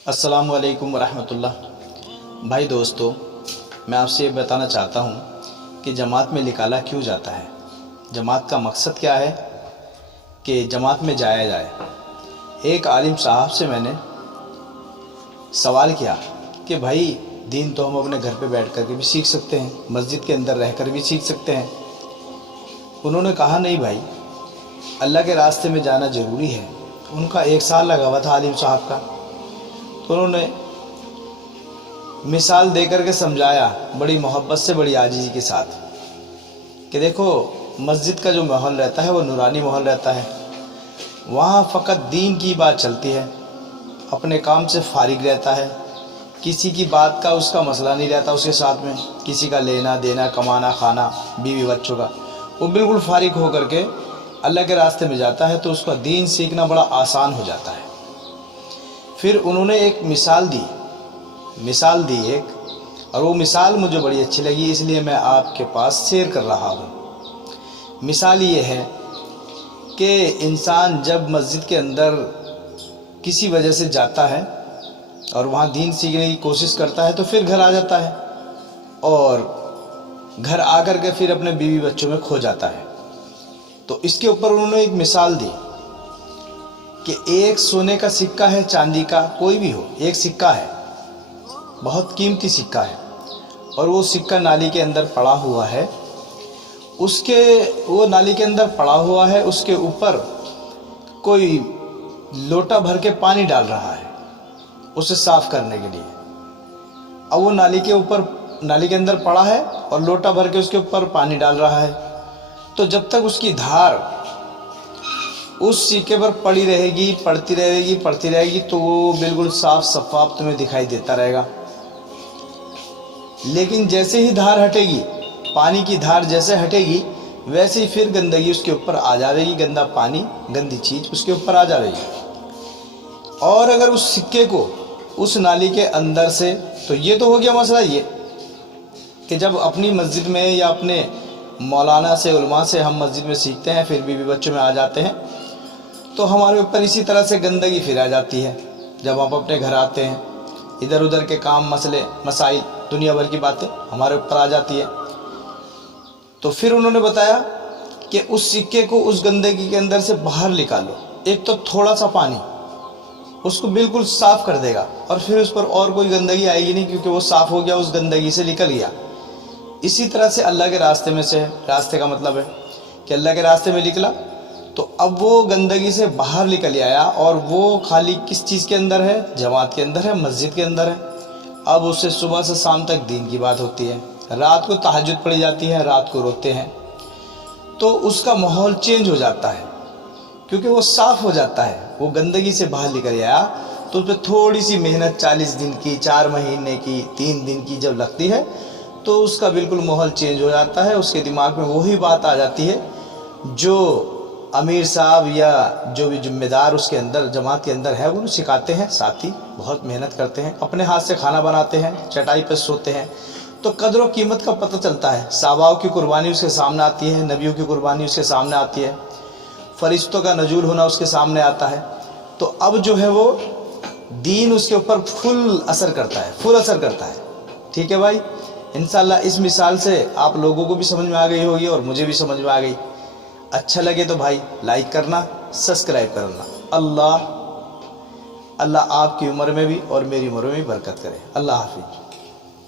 अस्सलाम वालेकुम रहमतुल्लाह। भाई दोस्तों, मैं आपसे ये बताना चाहता हूँ कि जमात में निकाला क्यों जाता है। जमात का मकसद क्या है कि जमात में जाया जाए। एक आलिम साहब से मैंने सवाल किया कि भाई दीन तो हम अपने घर पे बैठ कर के भी सीख सकते हैं, मस्जिद के अंदर रह कर भी सीख सकते हैं। उन्होंने कहा नहीं भाई, अल्लाह के रास्ते में जाना ज़रूरी है। उनका 1 साल लगा हुआ था आलिम साहब का। तो उन्होंने मिसाल दे कर के समझाया बड़ी मोहब्बत से, बड़ी आजीज़ी के साथ कि देखो, मस्जिद का जो माहौल रहता है वो नूरानी माहौल रहता है। वहाँ फ़कत दीन की बात चलती है, अपने काम से फारिग रहता है, किसी की बात का उसका मसला नहीं रहता उसके साथ में, किसी का लेना देना, कमाना खाना, बीवी बच्चों का। वो बिल्कुल फारिग हो करके अल्लाह के रास्ते में जाता है, तो उसका दीन सीखना बड़ा आसान हो जाता है। फिर उन्होंने एक मिसाल दी एक, और वो मिसाल मुझे बड़ी अच्छी लगी, इसलिए मैं आपके पास शेयर कर रहा हूँ। मिसाल ये है कि इंसान जब मस्जिद के अंदर किसी वजह से जाता है और वहाँ दीन सीखने की कोशिश करता है, तो फिर घर आ जाता है और घर आकर के फिर अपने बीवी बच्चों में खो जाता है। तो इसके ऊपर उन्होंने एक मिसाल दी कि एक सोने का सिक्का है, चांदी का कोई भी हो, एक सिक्का है, बहुत कीमती सिक्का है, और वो सिक्का नाली के अंदर पड़ा हुआ है। वो नाली के अंदर पड़ा हुआ है, उसके ऊपर कोई लोटा भर के पानी डाल रहा है उसे साफ करने के लिए। अब वो नाली के अंदर पड़ा है और लोटा भर के उसके ऊपर पानी डाल रहा है। तो जब तक उसकी धार उस सिक्के पर पड़ी रहेगी, पड़ती रहेगी, तो वो बिल्कुल साफ शफाफ तुम्हें दिखाई देता रहेगा। लेकिन जैसे ही धार हटेगी, पानी की धार जैसे हटेगी, वैसे ही फिर गंदगी उसके ऊपर आ जाएगी, गंदा पानी, गंदी चीज़ उसके ऊपर आ जाएगी। और अगर उस सिक्के को उस नाली के अंदर से, तो ये तो हो गया मसला ये कि जब अपनी मस्जिद में या अपने मौलाना से, उलमा से हम मस्जिद में सीखते हैं, फिर बीवी बच्चों में आ जाते हैं, तो हमारे ऊपर इसी तरह से गंदगी फिर आ जाती है। जब हम अपने घर आते हैं, इधर उधर के काम, मसले मसाइल, दुनिया भर की बातें हमारे ऊपर आ जाती है। तो फिर उन्होंने बताया कि उस सिक्के को उस गंदगी के अंदर से बाहर निकालो। एक तो थोड़ा सा पानी उसको बिल्कुल साफ़ कर देगा, और फिर उस पर और कोई गंदगी आएगी नहीं, क्योंकि वो साफ़ हो गया, उस गंदगी से निकल गया। इसी तरह से अल्लाह के रास्ते में से, रास्ते का मतलब है कि अल्लाह के रास्ते में निकला, तो अब वो गंदगी से बाहर निकल आया, और वो खाली किस चीज़ के अंदर है? जमात के अंदर है, मस्जिद के अंदर है। अब उससे सुबह से शाम तक दीन की बात होती है, रात को तहज्जुद पड़ी जाती है, रात को रोते हैं, तो उसका माहौल चेंज हो जाता है, क्योंकि वो साफ़ हो जाता है। वो गंदगी से बाहर निकल आया, तो उस पर थोड़ी सी मेहनत 40 दिन की, 4 महीने की, 3 दिन की जब लगती है, तो उसका बिल्कुल माहौल चेंज हो जाता है। उसके दिमाग में वही बात आ जाती है जो अमीर साहब या जो भी जिम्मेदार उसके अंदर, जमात के अंदर है, वो सिखाते हैं। साथी बहुत मेहनत करते हैं, अपने हाथ से खाना बनाते हैं, चटाई पर सोते हैं, तो कदर और कीमत का पता चलता है। सहाबाओं की कुर्बानी उसके सामने आती है, नबियों की कुर्बानी उसके सामने आती है, फरिश्तों का नजूल होना उसके सामने आता है। तो अब जो है वो दीन उसके ऊपर फुल असर करता है। ठीक है भाई, इंशाल्लाह इस मिसाल से आप लोगों को भी समझ में आ गई होगी और मुझे भी समझ में आ गई। अच्छा लगे तो भाई लाइक करना, सब्सक्राइब करना। अल्लाह आपकी उम्र में भी और मेरी उम्र में भी बरकत करे। अल्लाह हाफिज।